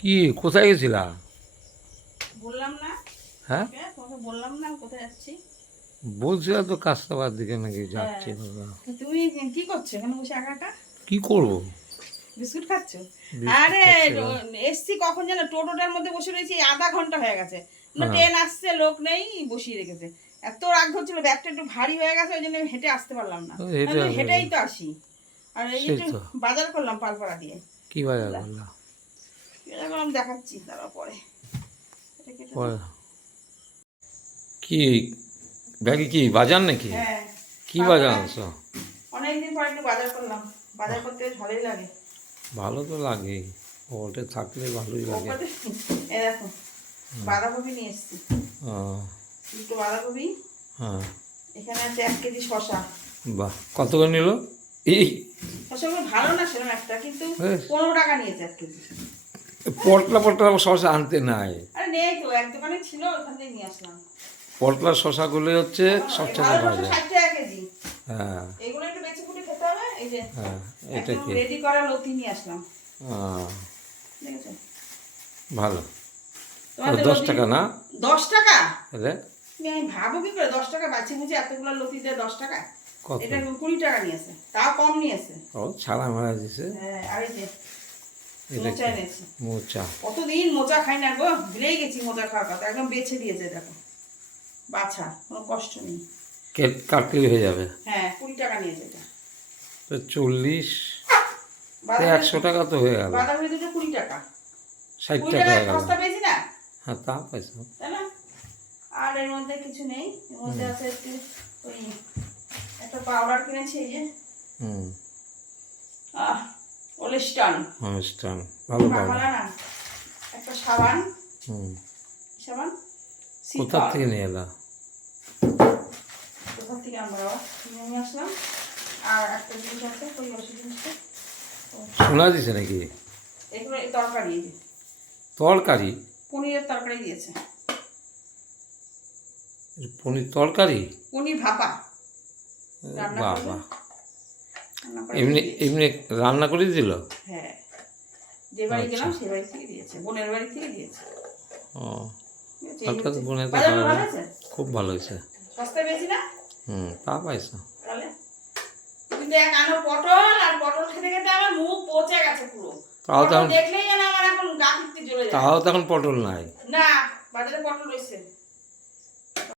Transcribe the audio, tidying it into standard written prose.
কি কোথায় গেছিলা? বললাম না? হ্যাঁ, তোমাকে বললাম না আমি কোথায় যাচ্ছি? বলছিলা তো কাস্তাবার দিকে নাকি হ্যাঁ। যাচ্ছি দাদা। তো তুমি কি করছো এখানে বসে একা একা? কি করব? বিস্কুট খাচ্ছো? বিস্কুট আরে খাচ্ছিলাম। এসছি কখন যেন, টোটোটার মধ্যে বসে রয়েছি, আধা ঘন্টা হয়ে গেছে। না হ্যাঁ, ট্রেন আসছে, লোক নেই, বসিয়ে রেখেছে। এত রাগ হচ্ছিল, ব্যাগটা একটু ভারী হয়ে গেছে, ওই জন্য আমি হেঁটে আসতে পারলাম না। হেঁটে আমি আসবে। হেঁটেই তো আসি। আর এই সেই একটু তো। বাজার করলাম পালপাড়া দিয়ে। কি বাজার বুঝলা? করলা? বাজার করলাম, দেখাচ্ছি তারপর পরে। এটা কেটে দাও। পরে কি ব্যাগে কি বাজার নাকি? হ্যাঁ, কি বাজার পালপাড়ায় আনছো? অনেকদিন পর একটু বাজার করলাম। বাজার করতে বেশ ভালোই লাগে। ভালো তো লাগেই, ওটা থাকলে ভালোই লাগে। ওপরে এ দেখো, বাঁধাকপি নিয়ে এসেছি। ও, দুটো বাঁধাকপি। হ্যাঁ, এখানে আছে 1 কেজি শসা। বাহ, কত করে নিল? এই শসাগুলো ভালো না সেরকম একটা, কিন্তু বেশ, 15 টাকা নিয়েছে 1 কেজি। পটলা পটলা শশা আনতে নাই। আরে নেই তো, এক দোকানে ছিল, ওখান থেকে নিয়ে আসলাম। পটলা শশাগুলো হচ্ছে সবচেয়ে ভালো শসা বাজার। 60 টাকা কেজি। হ্যাঁ, এগুলো একটু বেছে ফুটে খেতে হবে। এই যে হ্যাঁ, এটা একদম কি? রেডি করা লতি নিয়ে আসলাম। আহ, দেখেছো? ভালো। আর তোমাদের 10 লতি টাকা না? 10 টাকা? এলে আমি ভাবো কি করে 10 টাকা বাছি বুঝি এতগুলো লতি দেয় 10 টাকা? কত? এটা 20 টাকা নিয়েছে, তাও কম নিয়েছে। ও, ছাড়া মারা দিছে। হ্যাঁ, আর এই যে এটা মোচা কি? এনেছি। মোচা। কতদিন মোচা খাই না গো, ভুলেই গেছি মোচা খাওয়ার কথা। একদম বেছে দিয়েছে, দেখো বাছা, কোনো কষ্ট নেই। কাটলেই হয়ে যাবে। হ্যাঁ, 20 টাকা নিয়েছে এটা। তো 40, বাঁধাকপি 100 টাকা তো হয়ে গেল। বাঁধাকপি দুটো 20 টাকা। 60 কুড়ি টাকা টাকা হয়ে গেল। সস্তা পেয়েছি না? হ্যাঁ, তা পাইছো। তাই না? আর এর মধ্যে কিছু নেই, এর মধ্যে হুম, আছে একটু ওই একটা পাউডার কিনেছি, এই যে হুম, ওলেস্টন অনুষ্ঠান ভালো পাবো। মাখালা না, একটা সাবান। হুম, সাবান কোথার সিথল। থেকে নিয়ে এলা? কোথা থেকে আমরা আবার কিনে নিয়ে আসলাম। আর একটা জিনিস আছে, ওই ওষুধ জিনিসটা। শোনা দিছে নাকি? এগুলো এই তরকারি, এই যে তরকারি? পনিরের তরকারি দিয়েছে। পনির তরকারি? পনির ভাপা রান্না বাহ করবে, বাহ, রান্না করে এমনি দিয়েছে। এমনি রান্না করে দিল? হ্যাঁ, যে বাড়ি আচ্ছা। গেলাম সে বাড়ি থেকে দিয়েছে, বোনের বাড়ি থেকে দিয়েছে। ও, ঠিক আছে, এই হঠাৎ হচ্ছে। বনে তো বাজারগুলো ভালো। ভালো আছে? খুব ভালো হয়েছে। সস্তায় পেয়েছি না? হুম, তা পাইছো। তাহলে কিন্তু এক আনো পটল, আর পটল খেতে খেতে আমার মুখ পচে গেছে পুরো। তাও পটল তখন দেখলেই যেন আমার এখন গা পিত্তি জ্বলে যায়। তাও তখন পটল নাই। না, বাজারে পটল রয়েছে।